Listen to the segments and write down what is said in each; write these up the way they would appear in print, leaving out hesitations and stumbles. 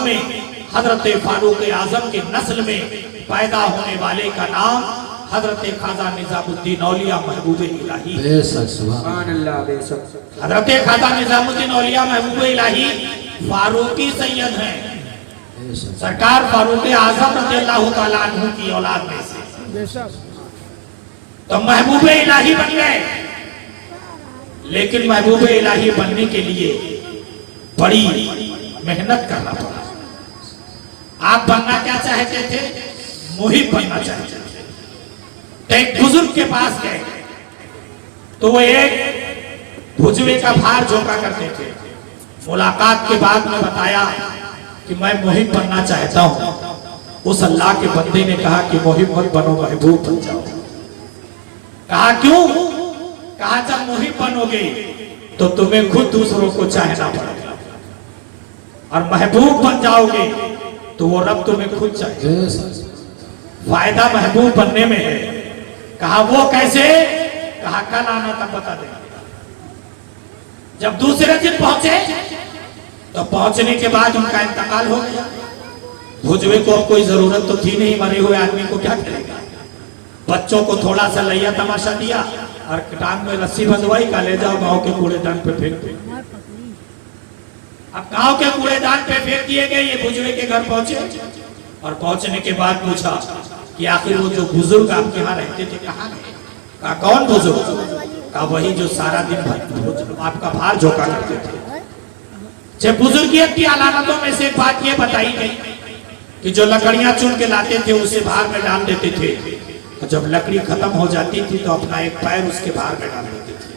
औलादों में हजरत फारूक आजम के नस्ल में पैदा होने वाले का नाम हजरत खाजा निजामुद्दीन औलिया महबूब इलाही। हजरत खाजा निजामुद्दीन औलिया महबूब इलाही फारूकी सैयद हैं, सरकार फारूक आजम रज़ियल्लाहु ताला अन्हु की औलाद में से। तो महबूब इलाही बन गए, लेकिन महबूब इलाही बनने के लिए बड़ी मेहनत करना पड़ा। आप बनना क्या चाहते थे? मुहिब बनना चाहते थे। तो एक बुजुर्ग के पास गए तो वो एक भुजवे का भार झोंका करते थे। मुलाकात के बाद में बताया कि मैं मुहिब बनना चाहता हूं। उस अल्लाह के बंदे ने कहा कि मुहिब मत बनो, महबूब बन जाओ। कहा क्यों? कहा जब मुहिब बनोगे तो तुम्हें खुद दूसरों को चाहना पड़ेगा, और महबूब बन जाओगे तो वो रब तुम्हें खुद चाहे। फायदा महबूब बनने में है। कहा वो कैसे? कहा कल आना तब बता देगा। जब दूसरे दिन पहुंचे तो पहुंचने के बाद उनका इंतकाल हो गया। भुजवे को अब कोई जरूरत तो थी नहीं, मरे हुए आदमी को क्या करेगा। बच्चों को थोड़ा सा लैया तमाशा दिया और टांग में रस्सी बंधवाई का ले जाओ गांव के कूड़ेदान पे फेंक दो। अब गांव के कूड़ेदान पे फेंक दिए गए। ये भुजवे के घर पहुंचे और पहुंचने के बाद पूछा कि आखिर वो जो बुजुर्ग आपके यहाँ रहते थे कहाँ गए? कहा कौन बुजुर्ग? कहा वही जो सारा दिन भर आपका भार झोंका करते थे। जब बुजुर्गियत की अलामतों में से एक बात ये बताई गई कि जो लकड़ियां चुन के लाते थे उसे भार में डाल देते थे, और जब लकड़ी खत्म हो जाती थी तो अपना एक पैर उसके भार में डाल देते थे।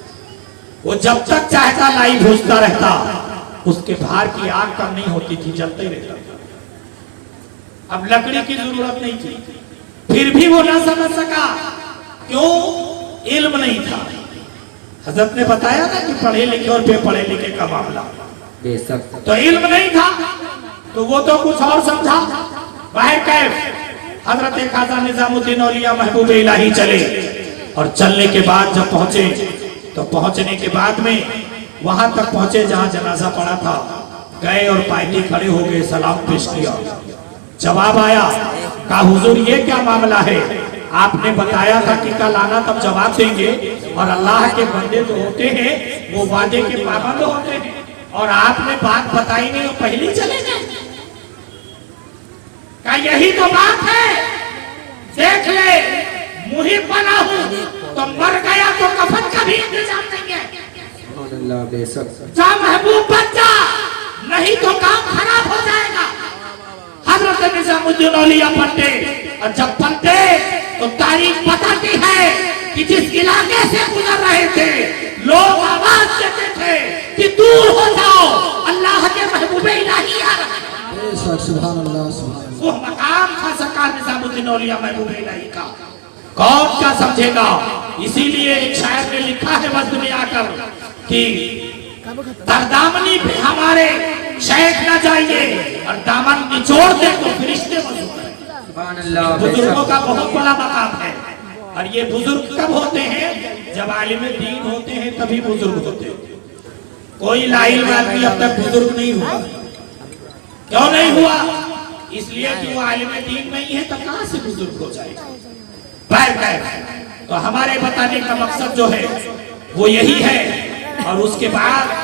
वो जब तक चाहता लाई भूजता रहता, उसके भार की आग कम नहीं होती थी, जलते रहता था। अब लकड़ी की जरूरत नहीं थी, फिर भी वो ना समझ सका। क्यों? इल्म नहीं था। हजरत ने बताया ना कि पढ़े लिखे और बेपढ़े लिखे का मामला। तो इल्म नहीं था तो वो तो कुछ और समझा। बाहर कैफ हजरत खाजा निजामुद्दीन औलिया महबूब इलाही चले, और चलने के बाद जब पहुंचे तो पहुंचने के बाद में वहां तक पहुंचे जहां जनाजा पड़ा था। गए और पायती खड़े हो गए, सलाम पेश किया। जवाब आया, कहा हुजूर ये क्या मामला है? आपने बताया था कि कल आना तब जवाब देंगे, और अल्लाह के बंदे जो होते हैं वो वादे के पाबंद होते हैं, और आपने बात बताई नहीं और पहले चले गए। क्या यही तो बात है? देख ले, मुहिब बना हूं तो मर गया तो कफन का भी इंतजाम नहीं है। जा महबूब बन जा, नहीं तो काम खराब हो जाएगा। हजरत निजामुद्दीन औलिया बनते, और जब बनते तो तारीख बताती है कि जिस इलाके से गुजर रहे थे लोग आवाज देते थे कि दूर हो जाओ, अल्लाह के महबूब इलाही आ रहा है। सुभान अल्लाह, सुभान अल्लाह। वो मकाम था सरकार निजामुद्दीन औलिया महबूब इलाही का, कौन क्या समझेगा। इसीलिए एक शायर ने लिखा है वज़्न में आकर कि दरदामनी पे हमारे शेख न जाइए, और दामन निचोड़ दे तो फरिश्ते वसूल करें। बुजुर्गों का बहुत बड़ा मकाम है, और ये बुजुर्ग कब होते हैं? जब आलिम दीन होते हैं तभी बुजुर्ग होते हैं। कोई लाइल आदमी अब तक बुजुर्ग नहीं हुआ। क्यों नहीं हुआ? इसलिए कि वो आलिम दीन नहीं है, तब कहां से बुजुर्ग हो जाएगा। तो हमारे बताने का मकसद जो है वो यही है। और उसके बाद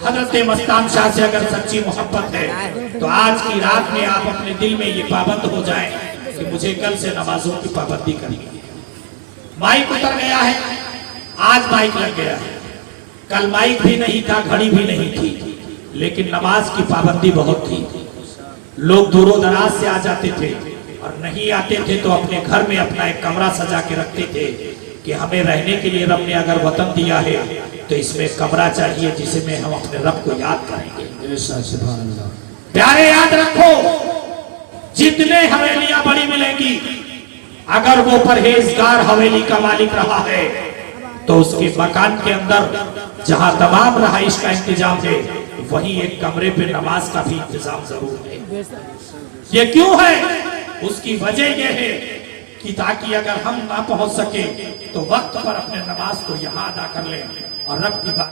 हजरत मस्तान शाह से अगर सच्ची मोहब्बत है तो आज की रात में आप अपने दिल में ये पाबंद हो जाए कि मुझे कल से नमाजों की पाबंदी करनी है। माइक उतर गया है, आज माइक लग गया है। कल माइक भी नहीं था, घड़ी भी नहीं थी, लेकिन नमाज की पाबंदी बहुत थी। लोग दूरों दराज से आ जाते थे, और नहीं आते थे तो अपने घर में अपना एक कमरा सजा के रखते थे कि हमें रहने के लिए रब ने अगर वतन दिया है तो इसमें कमरा चाहिए जिसमें हम अपने रब को याद करेंगे। प्यारे याद रखो, जितने हवेलियां बड़ी मिलेंगी, अगर वो परहेजगार हवेली का मालिक रहा है तो उसके मकान के अंदर जहां तमाम रहाइश का इंतजाम है, वहीं एक कमरे पे नमाज का भी इंतजाम जरूर है। ये क्यों है? उसकी वजह यह है कि ताकि अगर हम ना पहुंच सके तो वक्त पर अपने नमाज को यहाँ अदा कर लें और रब की बात